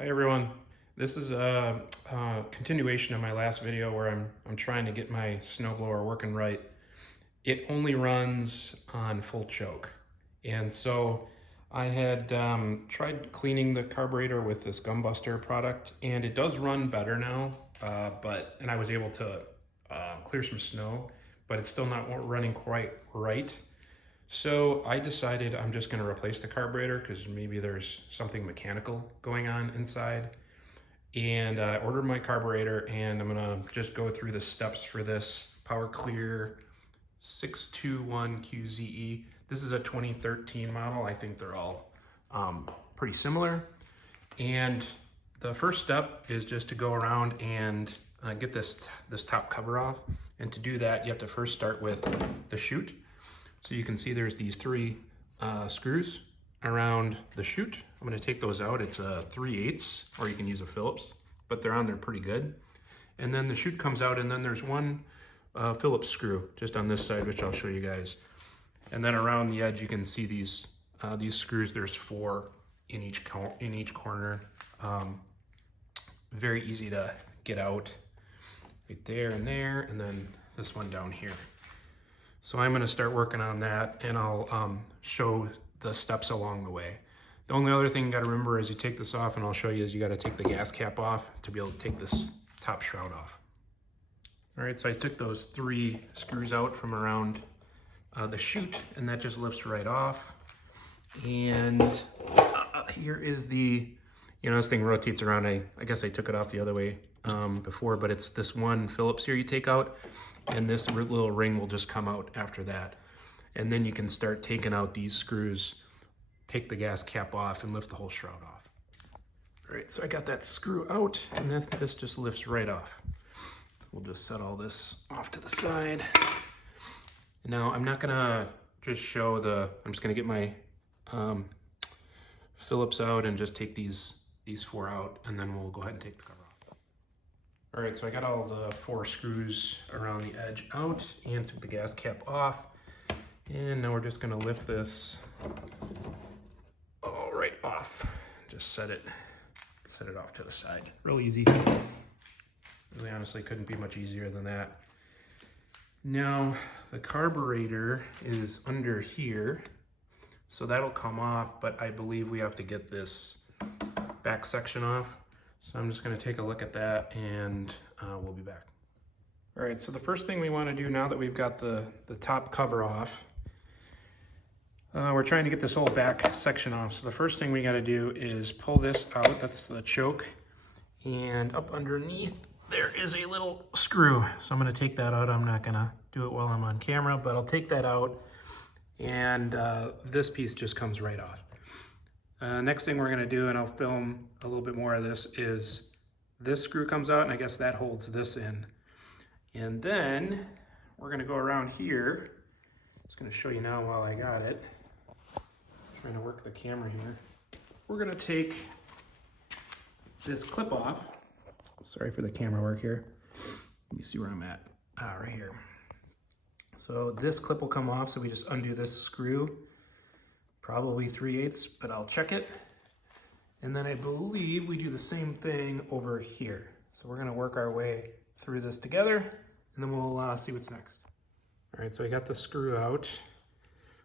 Hi everyone. This is a continuation of my last video where I'm trying to get my snowblower working right. It only runs on full choke, and so I had tried cleaning the carburetor with this gumbuster product, and it does run better now. And I was able to clear some snow, but it's still not running quite right. So I decided I'm just going to replace the carburetor because maybe there's something mechanical going on inside. And I ordered my carburetor, and I'm going to just go through the steps for this Power Clear 621 QZE. This is a 2013 model. I think they're all pretty similar. And the first step is just to go around and get this top cover off. And to do that, you have to first start with the chute. So you can see there's these three screws around the chute. I'm going to take those out. It's a 3/8, or you can use a Phillips, but they're on there pretty good. And then the chute comes out, and then there's one Phillips screw just on this side, which I'll show you guys. And then around the edge, you can see these screws. There's 4 in each corner. Very easy to get out, right there and there, and then this one down here. So I'm going to start working on that, and I'll show the steps along the way. The only other thing you got to remember is you take this off, and I'll show you, is you got to take the gas cap off to be able to take this top shroud off. All right, so I took those 3 screws out from around the chute, and that just lifts right off. And here is the, this thing rotates around. I guess I took it off the other way before, but it's this one Phillips here you take out, and this little ring will just come out after that. And then you can start taking out these screws, take the gas cap off, and lift the whole shroud off. All right, so I got that screw out, and this just lifts right off. We'll just set all this off to the side. Now I'm not gonna just show I'm just gonna get my Phillips out and just take these 4 out, and then we'll go ahead and take the cover off. All right, so I got all the 4 screws around the edge out and took the gas cap off. And now we're just gonna lift this all right off. Just set it off to the side. Real easy. Really honestly couldn't be much easier than that. Now the carburetor is under here, so that'll come off, but I believe we have to get this back section off. So I'm just gonna take a look at that, and we'll be back. All right, so the first thing we wanna do now that we've got the top cover off, we're trying to get this whole back section off. So the first thing we gotta do is pull this out. That's the choke. And up underneath, there is a little screw. So I'm gonna take that out. I'm not gonna do it while I'm on camera, but I'll take that out. And this piece just comes right off. Next thing we're gonna do, and I'll film a little bit more of this, is this screw comes out, and I guess that holds this in. And then we're gonna go around here. Just gonna show you now while I got it. Trying to work the camera here. We're gonna take this clip off. Sorry for the camera work here. Let me see where I'm at. Right here. So this clip will come off, so we just undo this screw. Probably 3/8, but I'll check it. And then I believe we do the same thing over here. So we're gonna work our way through this together, and then we'll see what's next. All right, so I got the screw out.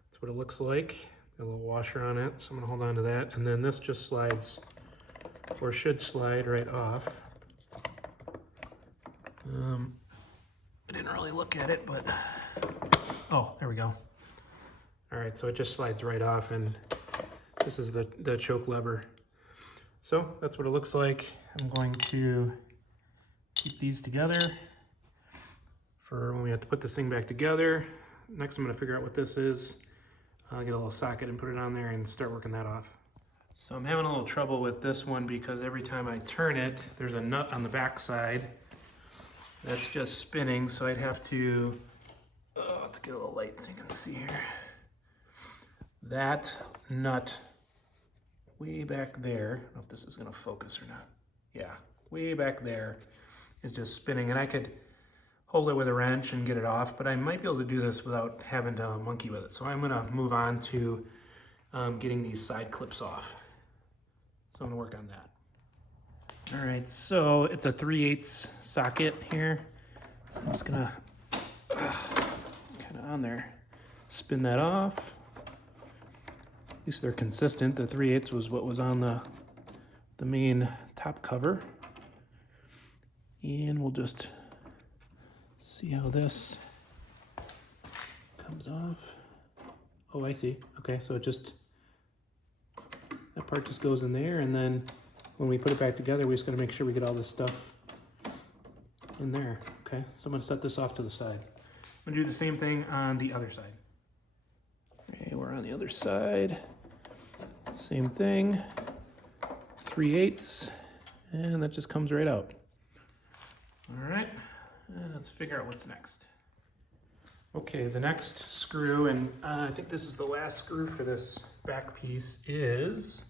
That's what it looks like. Got a little washer on it, so I'm gonna hold on to that. And then this just slides, or should slide right off. I didn't really look at it, but, oh, there we go. All right, so it just slides right off, and this is the choke lever. So that's what it looks like. I'm going to keep these together for when we have to put this thing back together. Next, I'm gonna figure out what this is. I'll get a little socket and put it on there and start working that off. So I'm having a little trouble with this one because every time I turn it, there's a nut on the back side that's just spinning, so I'd have to, let's get a little light so you can see here. That nut way back there, I don't know if this is gonna focus or not. Yeah, way back there is just spinning, and I could hold it with a wrench and get it off, but I might be able to do this without having to monkey with it. So I'm gonna move on to getting these side clips off. So I'm gonna work on that. All right, so it's a 3/8 socket here. So I'm just gonna, it's kind of on there. Spin that off. At least they're consistent. The 3/8 was what was on the main top cover. And we'll just see how this comes off. Oh, I see. Okay, so it just, that part just goes in there, and then when we put it back together, we just gotta make sure we get all this stuff in there. Okay, so I'm gonna set this off to the side. I'm gonna do the same thing on the other side. Okay, we're on the other side. Same thing, 3/8, and that just comes right out. All right, let's figure out what's next. Okay, the next screw, and I think this is the last screw for this back piece, is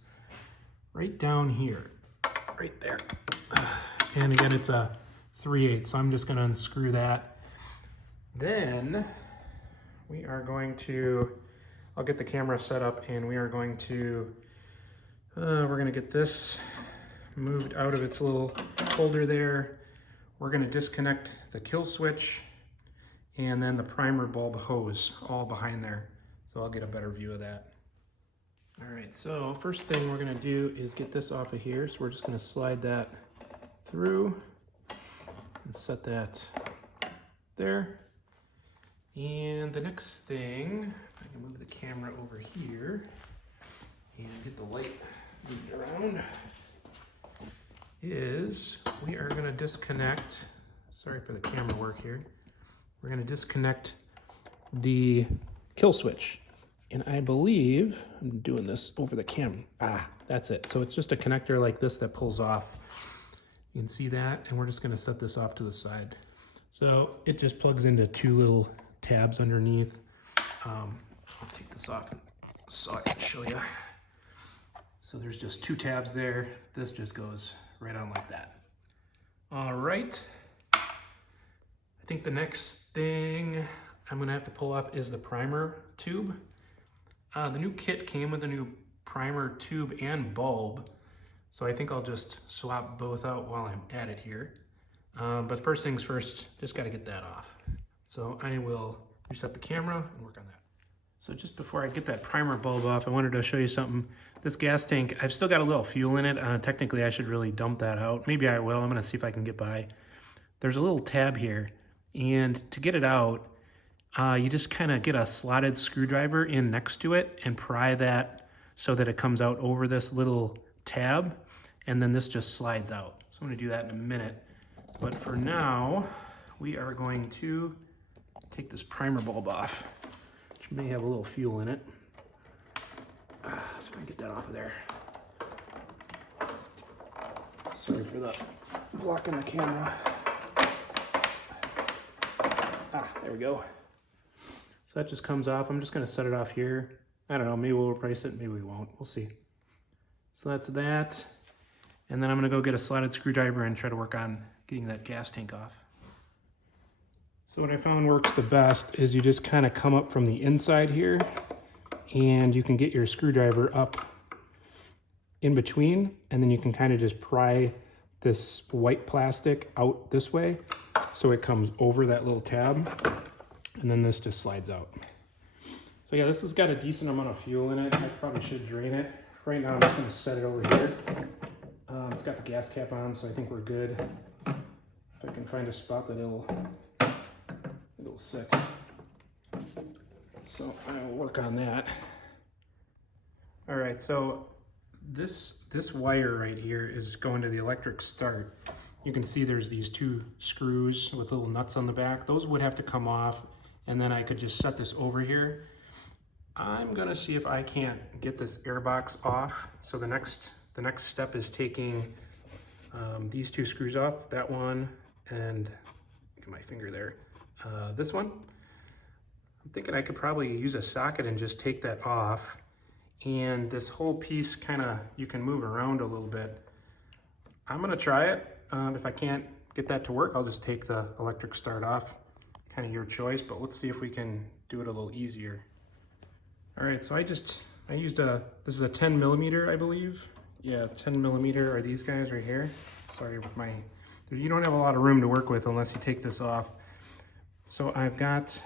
right down here, right there. And again, it's a 3/8, so I'm just gonna unscrew that. Then we are going to, I'll get the camera set up, and we are going to, we're gonna get this moved out of its little holder there. We're gonna disconnect the kill switch and then the primer bulb hose all behind there. So I'll get a better view of that. All right, so first thing we're gonna do is get this off of here. So we're just gonna slide that through and set that there. And the next thing, if I can move the camera over here and get the light moved around, is we are gonna disconnect, sorry for the camera work here, we're gonna disconnect the kill switch. And I believe, I'm doing this over the camera, that's it. So it's just a connector like this that pulls off. You can see that, and we're just gonna set this off to the side. So it just plugs into two little tabs underneath. I'll take this off so I can show you. So there's just two tabs there. This just goes right on like that. All right. I think the next thing I'm gonna have to pull off is the primer tube. The new kit came with a new primer tube and bulb. So I think I'll just swap both out while I'm at it here. But first things first, just gotta get that off. So I will reset the camera and work on that. So just before I get that primer bulb off, I wanted to show you something. This gas tank, I've still got a little fuel in it. Technically, I should really dump that out. Maybe I will. I'm gonna see if I can get by. There's a little tab here, and to get it out, you just kind of get a slotted screwdriver in next to it and pry that so that it comes out over this little tab, and then this just slides out. So I'm gonna do that in a minute. But for now, we are going to take this primer bulb off, which may have a little fuel in it. So if I can get that off of there. Sorry for the blocking the camera. There we go. So that just comes off. I'm just gonna set it off here. I don't know, maybe we'll replace it, maybe we won't, we'll see. So that's that. And then I'm gonna go get a slotted screwdriver and try to work on getting that gas tank off. So what I found works the best is you just kind of come up from the inside here, and you can get your screwdriver up in between, and then you can kind of just pry this white plastic out this way so it comes over that little tab, and then this just slides out. So yeah, this has got a decent amount of fuel in it. I probably should drain it. Right now I'm just going to set it over here. It's got the gas cap on, so I think we're good. If I can find a spot that it'll sit. So I will work on that. All right, so this wire right here is going to the electric start. You can see there's these two screws with little nuts on the back. Those would have to come off, and then I could just set this over here. I'm gonna see if I can't get this air box off. So the next step is taking these two screws off, that one, and get my finger there. This one. I'm thinking I could probably use a socket and just take that off. And this whole piece kinda, you can move around a little bit. I'm gonna try it. If I can't get that to work, I'll just take the electric start off. Kind of your choice, but let's see if we can do it a little easier. All right, so I used this is a 10 millimeter, I believe. Yeah, 10 millimeter are these guys right here. Sorry with my, you don't have a lot of room to work with unless you take this off. So I've got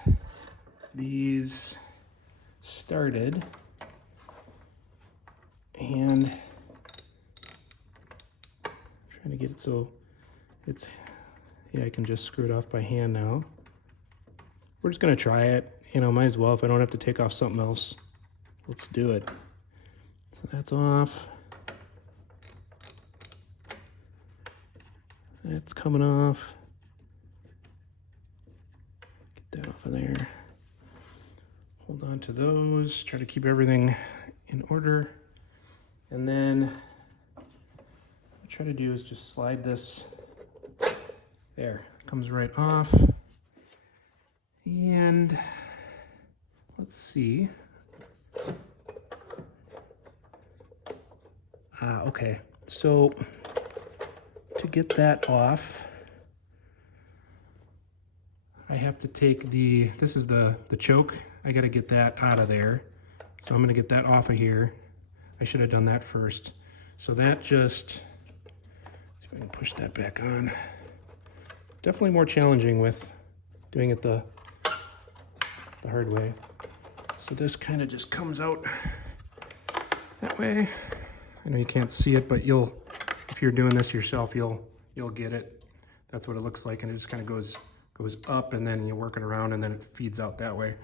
these started, and I'm trying to get it so it's, yeah, I can just screw it off by hand now. We're just gonna try it, you know, might as well. If I don't have to take off something else, let's do it. So that's off. That's coming off. Get that off of there. Hold on to those, try to keep everything in order. And then what I try to do is just slide this, there, it comes right off. And let's see. Okay, so to get that off, I have to take this is the choke. I gotta get that out of there. So I'm gonna get that off of here. I should have done that first. So that just, see if I can push that back on. Definitely more challenging with doing it the hard way. So this kind of just comes out that way. I know you can't see it, but if you're doing this yourself, you'll get it. That's what it looks like, and it just kind of goes up, and then you work it around, and then it feeds out that way.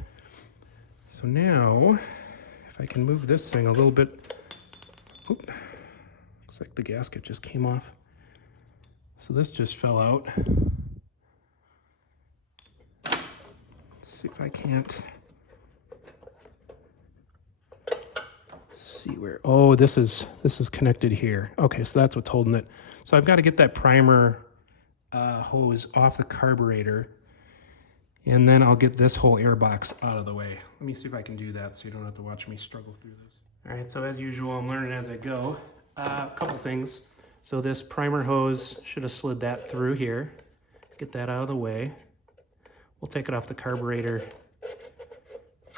So now, if I can move this thing a little bit, oop, looks like the gasket just came off. So this just fell out. Let's see if I can't see where, oh, this is connected here. Okay, so that's what's holding it. So I've got to get that primer hose off the carburetor, and then I'll get this whole air box out of the way. Let me see if I can do that so you don't have to watch me struggle through this. All right, so as usual, I'm learning as I go. A couple things. So this primer hose should have slid that through here. Get that out of the way. We'll take it off the carburetor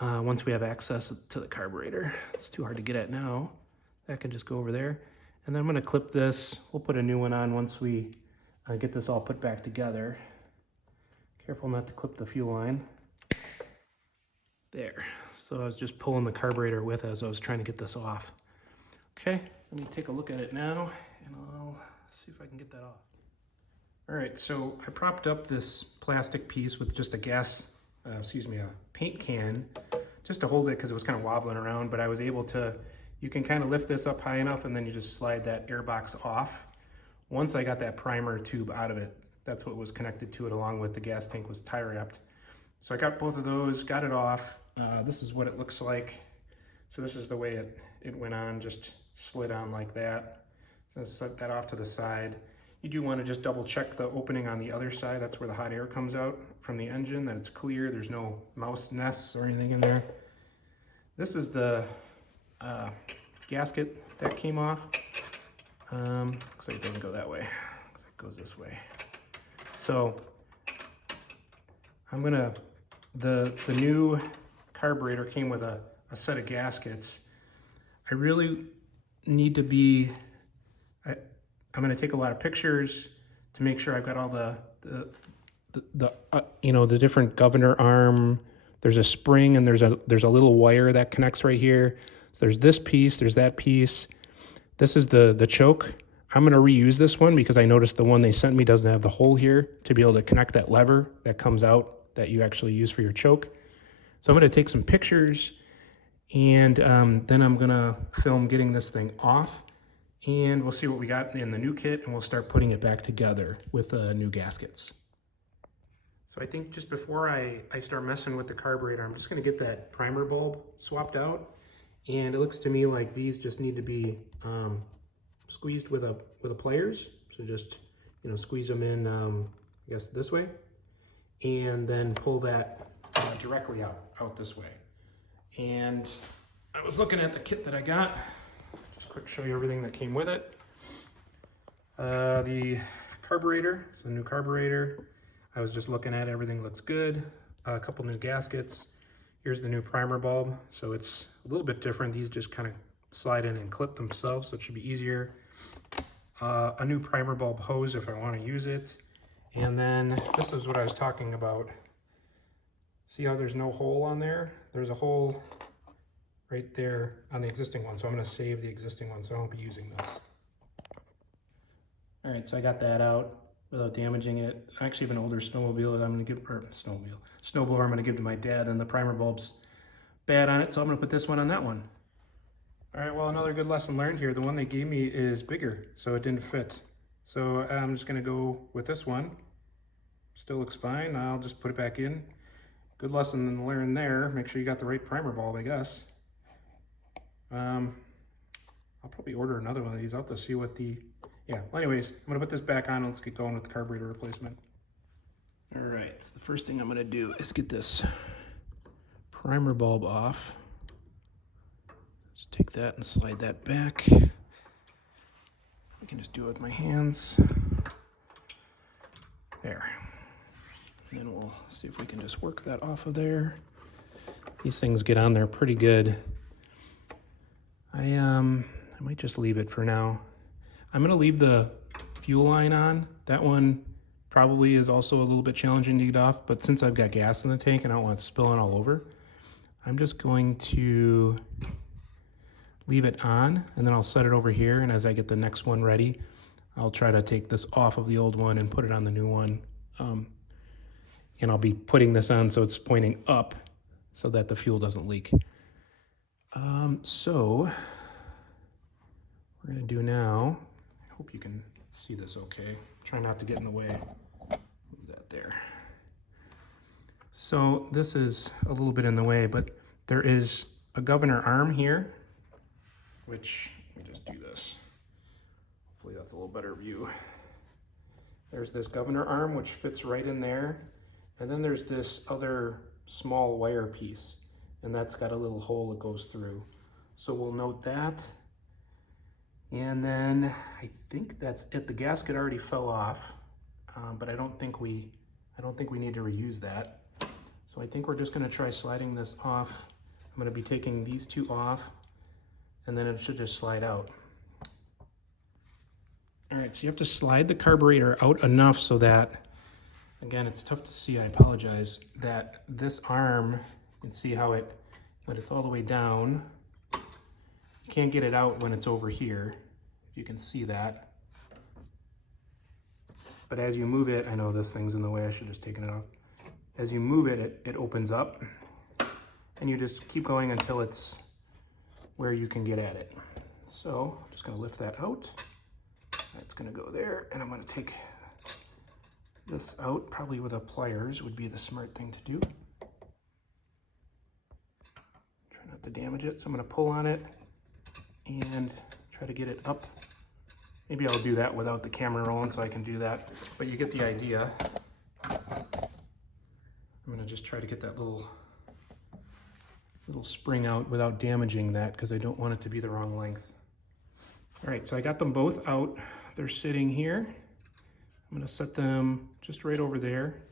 once we have access to the carburetor. It's too hard to get at now. That can just go over there. And then I'm gonna clip this. We'll put a new one on once we get this all put back together. Careful not to clip the fuel line. There. So I was just pulling the carburetor with as I was trying to get this off. Okay, let me take a look at it now, and I'll see if I can get that off. All right, so I propped up this plastic piece with just a paint can, just to hold it because it was kind of wobbling around, but I was able to, you can kind of lift this up high enough, and then you just slide that air box off. Once I got that primer tube out of it, that's what was connected to it, along with the gas tank was tie wrapped. So I got both of those, got it off. This is what it looks like. So this is the way it went on, just slid on like that. So set that off to the side. You do want to just double check the opening on the other side. That's where the hot air comes out from the engine, that it's clear. There's no mouse nests or anything in there. This is the gasket that came off. Looks like it doesn't go that way. Looks like it goes this way. So I'm gonna, the new carburetor came with a set of gaskets. I really need to be, I'm gonna take a lot of pictures to make sure I've got all the different governor arm. There's a spring, and there's a little wire that connects right here. So there's this piece, there's that piece. This is the choke. I'm gonna reuse this one because I noticed the one they sent me doesn't have the hole here to be able to connect that lever that comes out that you actually use for your choke. So I'm gonna take some pictures, and then I'm gonna film getting this thing off, and we'll see what we got in the new kit, and we'll start putting it back together with new gaskets. So I think just before I start messing with the carburetor, I'm just gonna get that primer bulb swapped out. And it looks to me like these just need to be squeezed with a pliers. So just, squeeze them in, I guess this way, and then pull that directly out this way. And I was looking at the kit that I got. Just quick show you everything that came with it. The carburetor, so new carburetor. I was just looking at it, everything looks good. A couple new gaskets. Here's the new primer bulb. So it's a little bit different. These just kind of slide in and clip themselves, so it should be easier. A new primer bulb hose if I want to use it. And then this is what I was talking about. See how there's no hole on there? There's a hole right there on the existing one, so I'm going to save the existing one so I won't be using this. All right, so I got that out without damaging it. I actually have an older snowmobile that I'm going to give, or snowblower I'm going to give to my dad, and the primer bulb's bad on it, so I'm going to put this one on that one. All right, well, another good lesson learned here. The one they gave me is bigger, so it didn't fit. So I'm just going to go with this one. Still looks fine. I'll just put it back in. Good lesson learned there. Make sure you got the right primer bulb, I guess. I'll probably order another one of these out to see what the... Yeah, well, anyways, I'm going to put this back on and let's get going with the carburetor replacement. All right, so the first thing I'm going to do is get this primer bulb off. Just take that and slide that back. I can just do it with my hands. There. And then we'll see if we can just work that off of there. These things get on there pretty good. I might just leave it for now. I'm gonna leave the fuel line on. That one probably is also a little bit challenging to get off, but since I've got gas in the tank and I don't want it spilling all over, I'm just going to leave it on, and then I'll set it over here, and as I get the next one ready, I'll try to take this off of the old one and put it on the new one. And I'll be putting this on so it's pointing up so that the fuel doesn't leak. So we're gonna do now, I hope you can see this okay. Try not to get in the way. Move that there. So this is a little bit in the way, but there is a governor arm here, which, let me just do this. Hopefully that's a little better view. There's this governor arm, which fits right in there. And then there's this other small wire piece, and that's got a little hole that goes through. So we'll note that. And then I think that's it. The gasket already fell off, but I don't think we need to reuse that. So I think we're just gonna try sliding this off. I'm gonna be taking these two off, and then it should just slide out. All right, so you have to slide the carburetor out enough so that, again, it's tough to see, I apologize, that this arm, you can see how when it's all the way down, you can't get it out when it's over here, if you can see that. But as you move it, I know this thing's in the way, I should have just taken it off. As you move it, it opens up, and you just keep going until it's where you can get at it. So I'm just gonna lift that out. That's gonna go there, and I'm gonna take this out, probably with a pliers would be the smart thing to do. Try not to damage it. So I'm gonna pull on it and try to get it up. Maybe I'll do that without the camera rolling so I can do that, but you get the idea. I'm gonna just try to get that little spring out without damaging that because I don't want it to be the wrong length. All right, so I got them both out. They're sitting here. I'm gonna set them just right over there.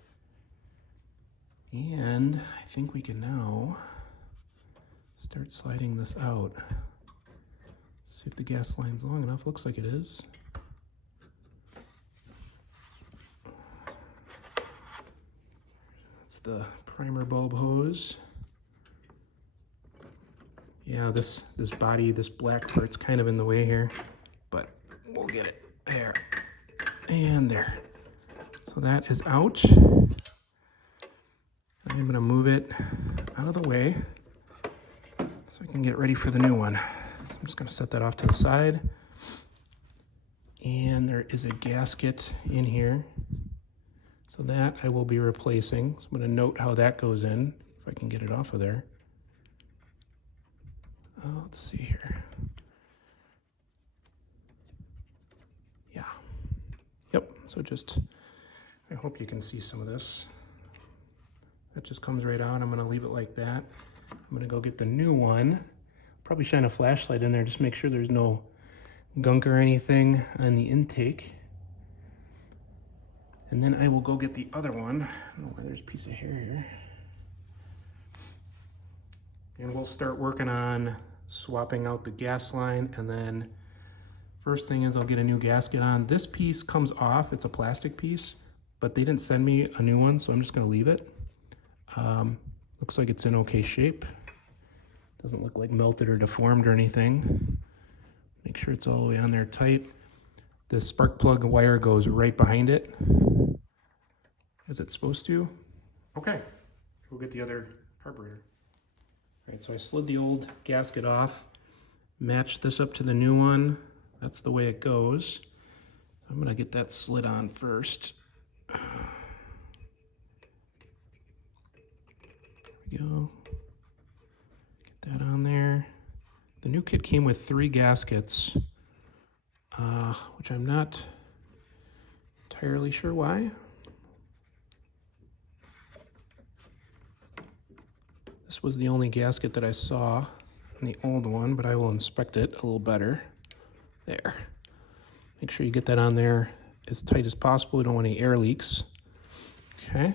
And I think we can now start sliding this out. See if the gas line's long enough. Looks like it is. That's the primer bulb hose. Yeah, this body, this black part's kind of in the way here, but we'll get it there and there. So that is out. I'm gonna move it out of the way so I can get ready for the new one. So I'm just gonna set that off to the side. And there is a gasket in here. So that I will be replacing. So I'm gonna note how that goes in, if I can get it off of there. Let's see here. Yeah. Yep, so just, I hope you can see some of this. That just comes right out. I'm gonna leave it like that. I'm gonna go get the new one. Probably shine a flashlight in there, just make sure there's no gunk or anything on the intake. And then I will go get the other one. I don't know where there's a piece of hair here. And we'll start working on swapping out the gas line, and then first thing is I'll get a new gasket on. This piece comes off, it's a plastic piece, but they didn't send me a new one, so I'm just gonna leave it. Looks like it's in okay shape. Doesn't look like melted or deformed or anything. Make sure it's all the way on there tight. The spark plug wire goes right behind it, as it's supposed to. Okay, we'll get the other carburetor. All right, so I slid the old gasket off, matched this up to the new one. That's the way it goes. I'm gonna get that slid on first. There we go. Get that on there. The new kit came with 3 gaskets, which I'm not entirely sure why. This was the only gasket that I saw in the old one, but I will inspect it a little better. There. Make sure you get that on there as tight as possible. We don't want any air leaks. Okay.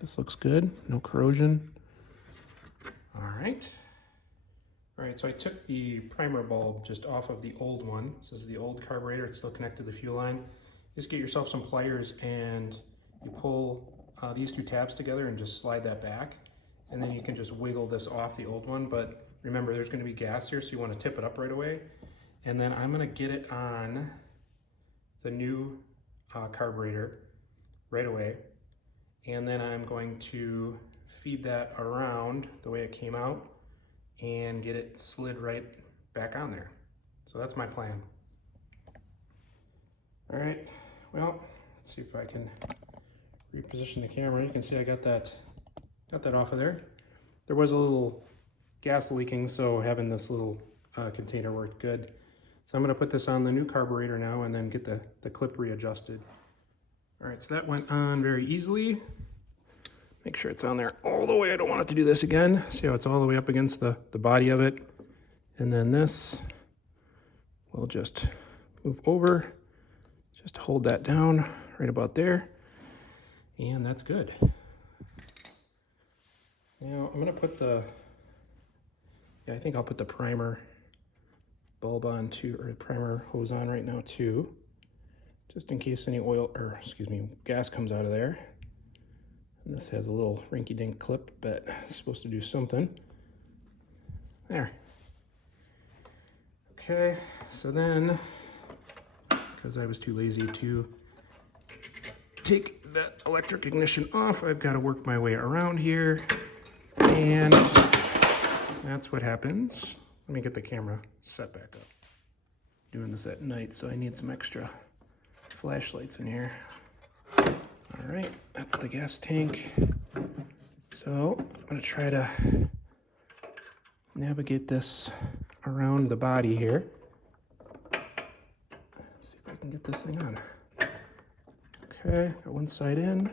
This looks good. No corrosion. All right. All right, so I took the primer bulb just off of the old one. This is the old carburetor. It's still connected to the fuel line. Just get yourself some pliers and you pull these 2 tabs together and just slide that back. And then you can just wiggle this off the old one. But remember, there's going to be gas here, so you want to tip it up right away. And then I'm going to get it on the new carburetor right away. And then I'm going to feed that around the way it came out and get it slid right back on there. So that's my plan. All right, well, let's see if I can reposition the camera. You can see I got that off of there. There was a little gas leaking, so having this little container worked good. So I'm gonna put this on the new carburetor now and then get the clip readjusted. All right, so that went on very easily. Make sure it's on there all the way. I don't want it to do this again. See how it's all the way up against the body of it. And then this, we'll just move over, just hold that down right about there. And that's good. Now I'm gonna put I think I'll put the primer bulb on too, or the primer hose on right now too, just in case any gas comes out of there. And this has a little rinky-dink clip, but it's supposed to do something. There. Okay, so then, because I was too lazy to take that electric ignition off, I've got to work my way around here. And that's what happens. Let me get the camera set back up. Doing this at night, so I need some extra flashlights in here. All right, that's the gas tank. So I'm gonna try to navigate this around the body here. Let's see if I can get this thing on. Okay, got one side in.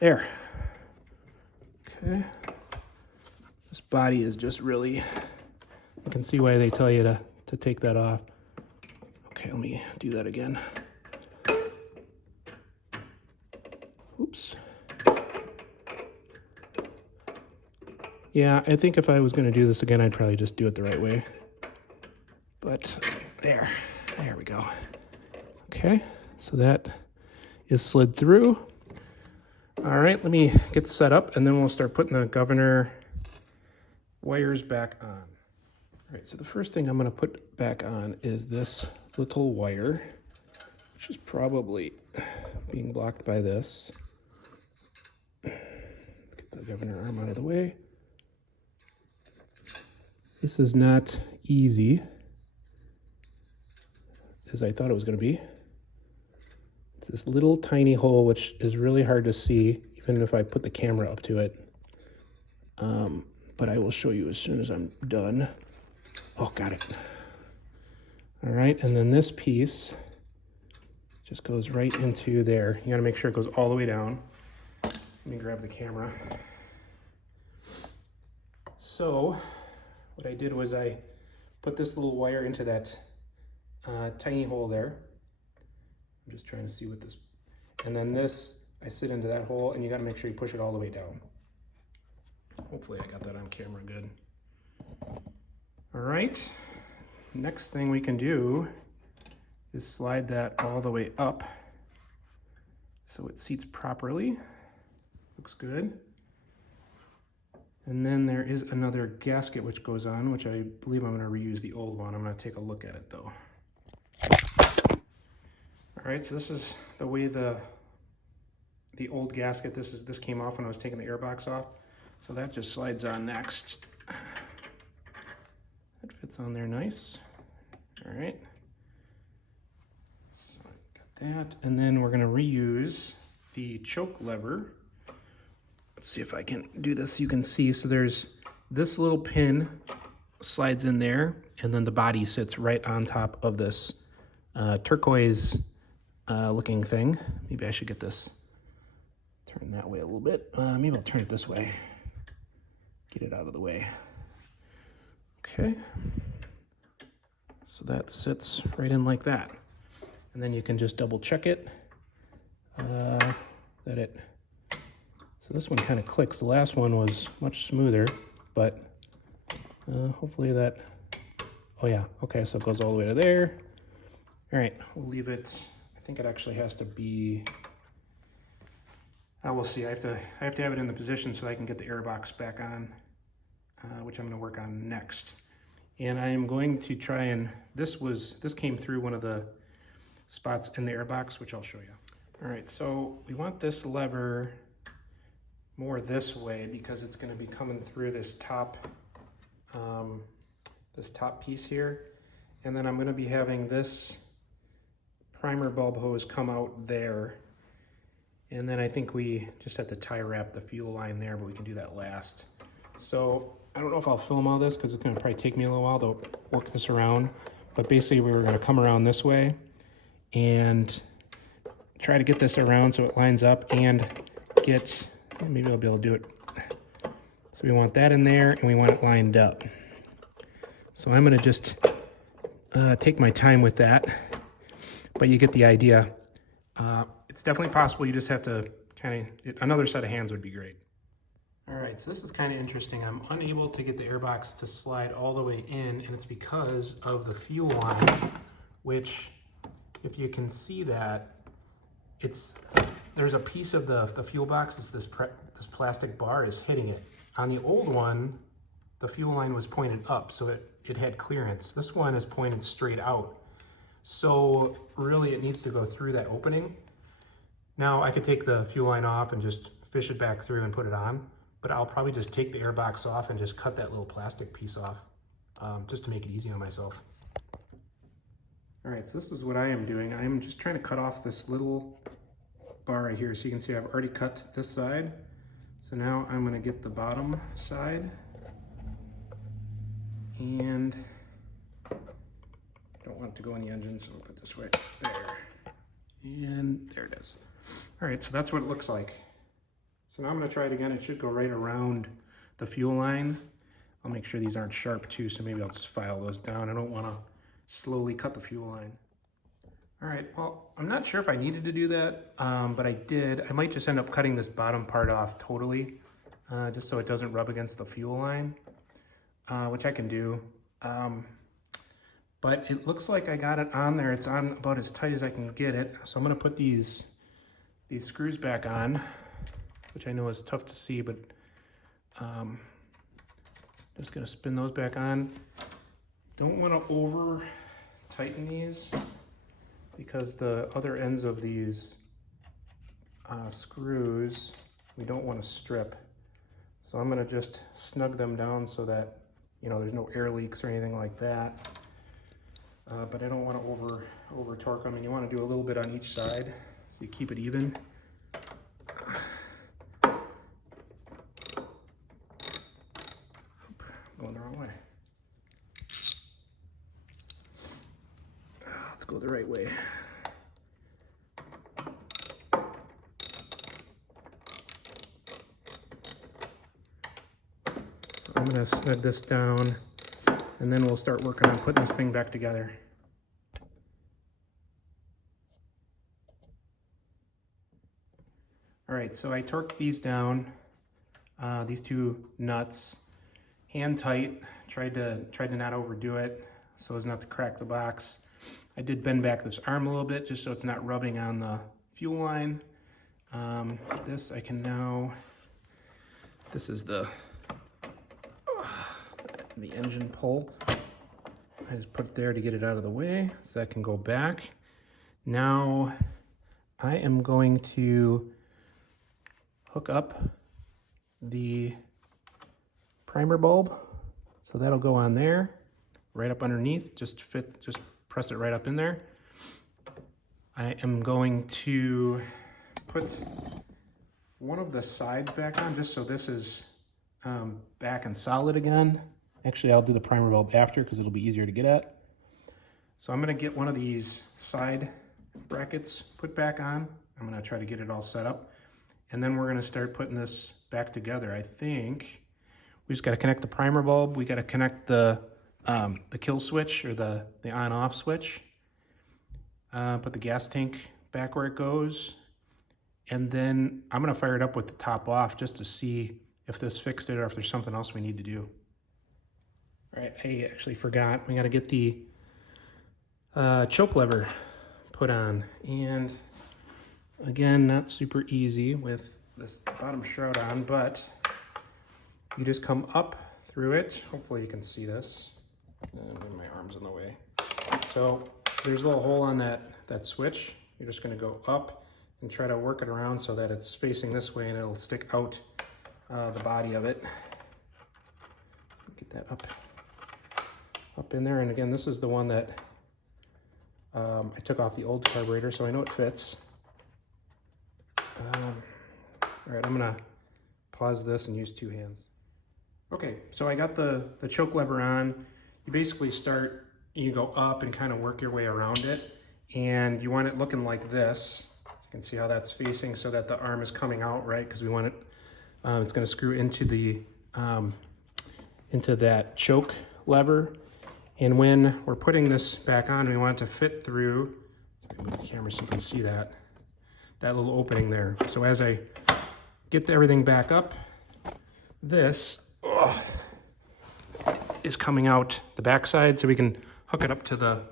There. Okay. This body is just really, you can see why they tell you to take that off. Okay, let me do that again. Oops. Yeah, I think if I was going to do this again, I'd probably just do it the right way. But there we go. Okay, so that is slid through. All right, let me get set up and then we'll start putting the governor wires back on. All right, so the first thing I'm going to put back on is this little wire, which is probably being blocked by this. Get the governor arm out of the way. This is not easy as I thought it was going to be. It's this little tiny hole, which is really hard to see, even if I put the camera up to it. But I will show you as soon as I'm done. Oh, got it. All right, and then this piece just goes right into there. You gotta make sure it goes all the way down. Let me grab the camera. So what I did was I put this little wire into that tiny hole there. I'm just trying to see what this, and then this, I sit into that hole, and you gotta make sure you push it all the way down. Hopefully I got that on camera good. All right, next thing we can do is slide that all the way up so it seats properly. Looks good. And then there is another gasket which goes on, which I believe I'm going to reuse the old one. I'm going to take a look at it though. All right, so this is the way the old gasket, this came off when I was taking the air box off. So that just slides on next. That fits on there nice. All right. So got that. And then we're gonna reuse the choke lever. Let's see if I can do this so you can see. So there's this little pin slides in there, and then the body sits right on top of this turquoise looking thing. Maybe I should get this turned that way a little bit. Maybe I'll turn it this way. Get it out of the way. Okay. So that sits right in like that. And then you can just double check it. So this one kind of clicks. The last one was much smoother, but hopefully that, oh yeah, okay, so it goes all the way to there. All right, we'll leave it. I think it actually has to be, we'll see. I have to have it in the position so I can get the air box back on, which I'm gonna work on next. And I am going to try and, this came through one of the spots in the air box, which I'll show you. All right, so we want this lever more this way because it's gonna be coming through this top piece here. And then I'm gonna be having this primer bulb hose come out there. And then I think we just have to tie wrap the fuel line there, but we can do that last. So I don't know if I'll film all this because it's gonna probably take me a little while to work this around. But basically we were gonna come around this way and try to get this around so it lines up and get, maybe I'll be able to do it. So we want that in there and we want it lined up. So I'm gonna just take my time with that, but you get the idea. It's definitely possible. You just have to another set of hands would be great. All right, so this is kind of interesting. I'm unable to get the airbox to slide all the way in, and it's because of the fuel line, which, if you can see that, there's a piece of the fuel box, it's this plastic bar is hitting it. On the old one, the fuel line was pointed up, so it had clearance. This one is pointed straight out. So really it needs to go through that opening. Now I could take the fuel line off and just fish it back through and put it on, but I'll probably just take the airbox off and just cut that little plastic piece off, just to make it easy on myself. All right, so this is what I am doing. I am just trying to cut off this little bar right here. So you can see I've already cut this side. So now I'm gonna get the bottom side, and I don't want it to go in the engine, so we'll put it this way, there. And there it is. All right, so that's what it looks like. So now I'm gonna try it again. It should go right around the fuel line. I'll make sure these aren't sharp too, so maybe I'll just file those down. I don't wanna slowly cut the fuel line. All right, well, I'm not sure if I needed to do that, but I did. I might just end up cutting this bottom part off totally, just so it doesn't rub against the fuel line, which I can do. But it looks like I got it on there. It's on about as tight as I can get it. So I'm gonna put these screws back on, which I know is tough to see, but just gonna spin those back on. Don't wanna over tighten these because the other ends of these screws, we don't wanna strip. So I'm gonna just snug them down so that, you know, there's no air leaks or anything like that. But I don't want to over torque them, and you want to do a little bit on each side so you keep it even. Oop, going the wrong way. Let's go the right way. So I'm going to snug this down, and then we'll start working on putting this thing back together. All right, so I torqued these down. these two nuts, hand tight. Tried to not overdo it so as not to crack the box. I did bend back this arm a little bit just so it's not rubbing on the fuel line. This I can now, this is the engine pull. I just put it there to get it out of the way so that can go back. Now I am going to hook up the primer bulb. So that'll go on there, right up underneath, just press it right up in there. I am going to put one of the sides back on just so this is back and solid again. Actually, I'll do the primer bulb after because it'll be easier to get at. So I'm gonna get one of these side brackets put back on. I'm gonna try to get it all set up. And then we're gonna start putting this back together. I think we just gotta connect the primer bulb. We gotta connect the kill switch or the on-off switch. Put the gas tank back where it goes. And then I'm gonna fire it up with the top off just to see if this fixed it or if there's something else we need to do. All right, I actually forgot. We gotta get the choke lever put on. And again, not super easy with this bottom shroud on, but you just come up through it. Hopefully you can see this. And my arm's in the way. So there's a little hole on that switch. You're just gonna go up and try to work it around so that it's facing this way and it'll stick out the body of it. Get that up in there. And again, this is the one that I took off the old carburetor, so I know it fits. All right, I'm gonna pause this and use two hands. Okay, so I got the choke lever on. You basically start, you go up and kind of work your way around it. And you want it looking like this. You can see how that's facing so that the arm is coming out, right? Because we want it, it's gonna screw into that choke lever. And when we're putting this back on, we want it to fit through, move the camera so you can see that little opening there. So as I get everything back up, this is coming out the backside so we can hook it up to the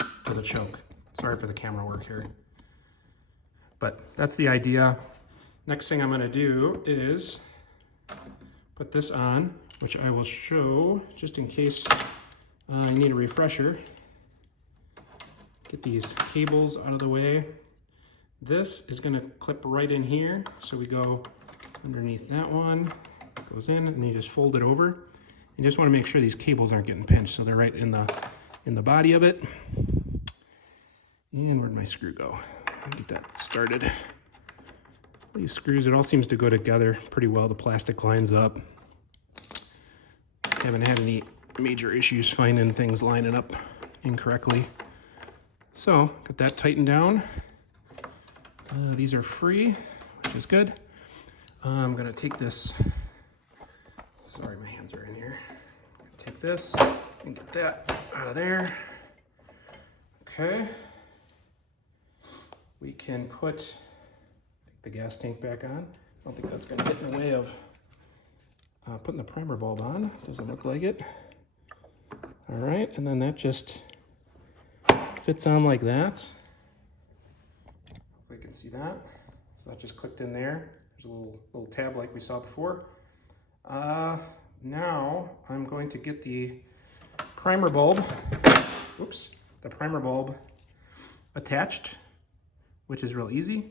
choke. Sorry for the camera work here. But that's the idea. Next thing I'm gonna do is put this on, which I will show just in case I need a refresher. Get these cables out of the way. This is gonna clip right in here. So we go underneath that one, goes in, and you just fold it over. You just wanna make sure these cables aren't getting pinched, so they're right in the body of it. And where'd my screw go? Get that started. These screws, it all seems to go together pretty well. The plastic lines up. Haven't had any major issues finding things lining up incorrectly. So, got that tightened down. These are free, which is good. I'm gonna take this, sorry, my hands are in here. Take this and get that out of there. Okay. We can put the gas tank back on. I don't think that's gonna get in the way of putting the primer bulb on. Doesn't look like it. All right, and then that just fits on like that. Hopefully you can see that. So that just clicked in there. There's a little tab like we saw before. Now I'm going to get the primer bulb, the primer bulb attached, which is real easy.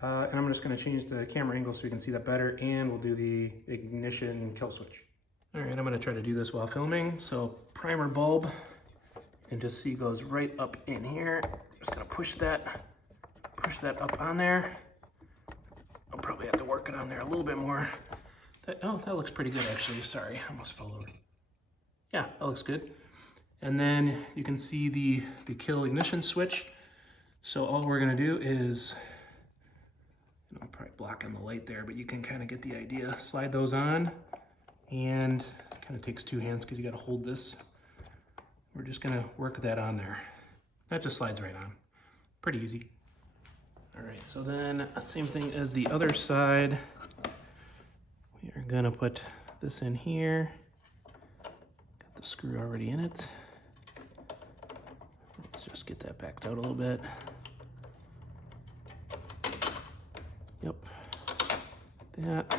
And I'm just gonna change the camera angle so we can see that better, and we'll do the ignition kill switch. All right, I'm gonna try to do this while filming. So primer bulb, you can just see goes right up in here. Just gonna push that up on there. I'll probably have to work it on there a little bit more. That looks pretty good actually, sorry, I almost fell over. Yeah, that looks good. And then you can see the kill ignition switch. So all we're gonna do is, I'm probably blocking the light there, but you can kind of get the idea. Slide those on, and it kind of takes two hands because you got to hold this. We're just gonna work that on there. That just slides right on. Pretty easy. All right, so then same thing as the other side. We are gonna put this in here. Got the screw already in it. Let's just get that backed out a little bit. Yep. That.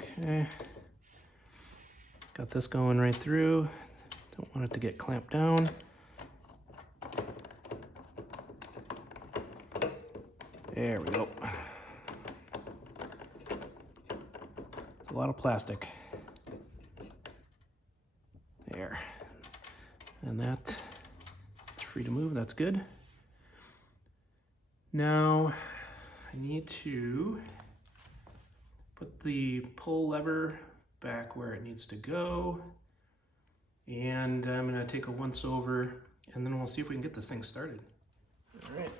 Okay. Got this going right through. Don't want it to get clamped down. There we go. It's a lot of plastic. There. And that, it's free to move, that's good. Now, I need to put the pull lever back where it needs to go. And I'm gonna take a once over and then we'll see if we can get this thing started. All right,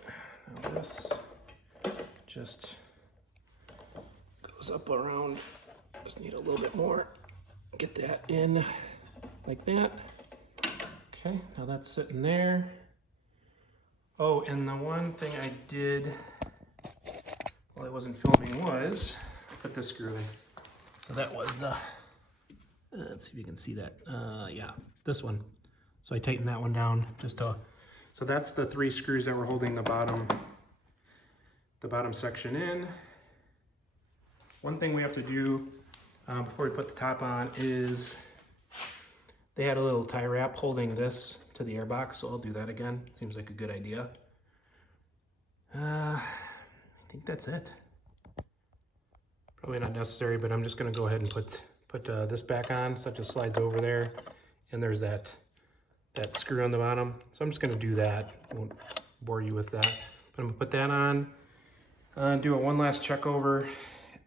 now this just goes up around. Just need a little bit more. Get that in like that. Okay, now that's sitting there. Oh, and the one thing I did while I wasn't filming was put this screw in. So that was the, let's see if you can see that. Yeah, this one. So I tightened that one down just to, so that's the 3 screws that were holding the bottom section in. One thing we have to do before we put the top on is they had a little tie wrap holding this to the airbox, so I'll do that again. Seems like a good idea. I think that's it. Probably not necessary, but I'm just gonna go ahead and put this back on, so it just slides over there, and there's that screw on the bottom. So I'm just gonna do that. I won't bore you with that, but I'm gonna put that on, do a one last check over,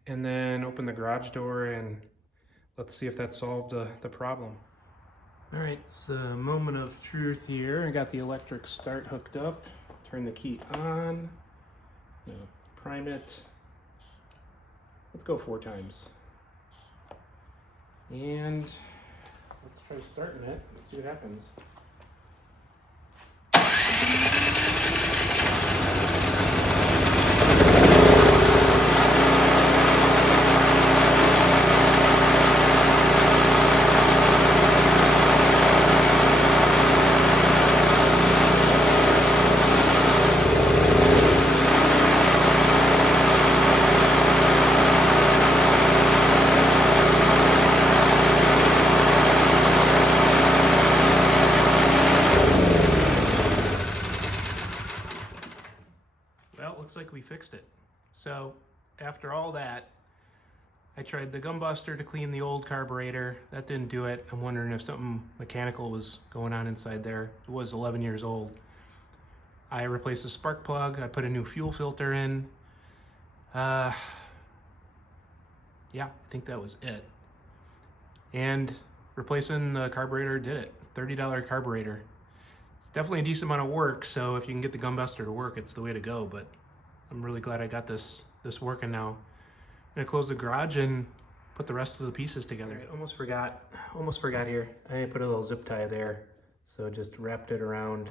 and then open the garage door, and let's see if that solved the problem. All right, it's the moment of truth here. I got the electric start hooked up. Turn the key on, prime it. Let's go 4 times. And let's try starting it and see what happens. Looks like we fixed it. So after all that, I tried the gum buster to clean the old carburetor. That didn't do it. I'm wondering if something mechanical was going on inside there. It was 11 years old. I replaced the spark plug. I put a new fuel filter in. Yeah, I think that was it. And replacing the carburetor did it. $30 carburetor. It's definitely a decent amount of work, so if you can get the gum buster to work, it's the way to go, but I'm really glad I got this working now. I'm gonna close the garage and put the rest of the pieces together. Right, almost forgot here. I put a little zip tie there, so just wrapped it around.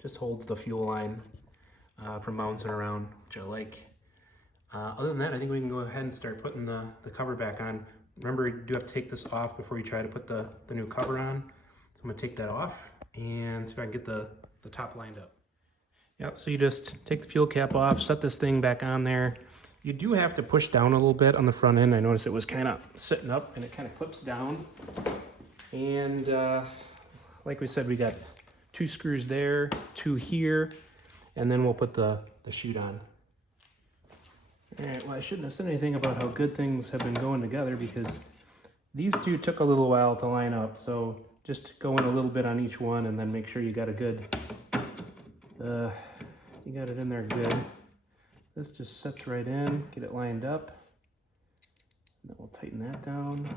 Just holds the fuel line from bouncing around, which I like. Other than that, I think we can go ahead and start putting the cover back on. Remember, you do have to take this off before you try to put the new cover on. So I'm gonna take that off and see if I can get the top lined up. Yeah, so you just take the fuel cap off, set this thing back on there. You do have to push down a little bit on the front end. I noticed it was kind of sitting up and it kind of clips down. And like we said, we got 2 screws there, 2 here, and then we'll put the chute on. All right, well, I shouldn't have said anything about how good things have been going together because these 2 took a little while to line up. So just go in a little bit on each one and then make sure you got a good, you got it in there good. This just sets right in, get it lined up. And then we'll tighten that down.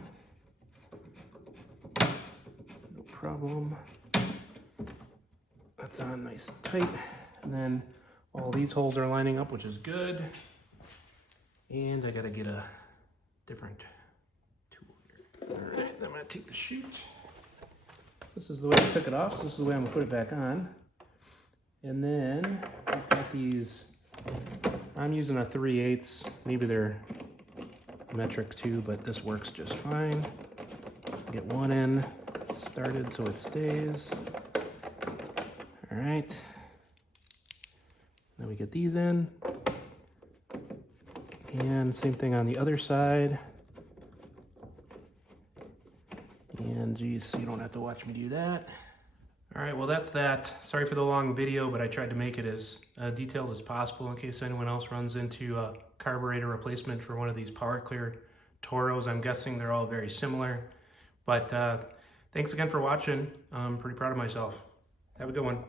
No problem. That's on nice and tight. And then all these holes are lining up, which is good. And I gotta get a different tool here. All right, I'm gonna take the chute. This is the way I took it off, so this is the way I'm gonna put it back on. And then I've got these, I'm using a 3/8, maybe they're metric too, but this works just fine. Get one in started so it stays. All right. Then we get these in. And same thing on the other side. And geez, so you don't have to watch me do that. All right, well that's that. Sorry for the long video, but I tried to make it as detailed as possible in case anyone else runs into a carburetor replacement for one of these Power Clear Toros. I'm guessing they're all very similar. But thanks again for watching. I'm pretty proud of myself. Have a good one.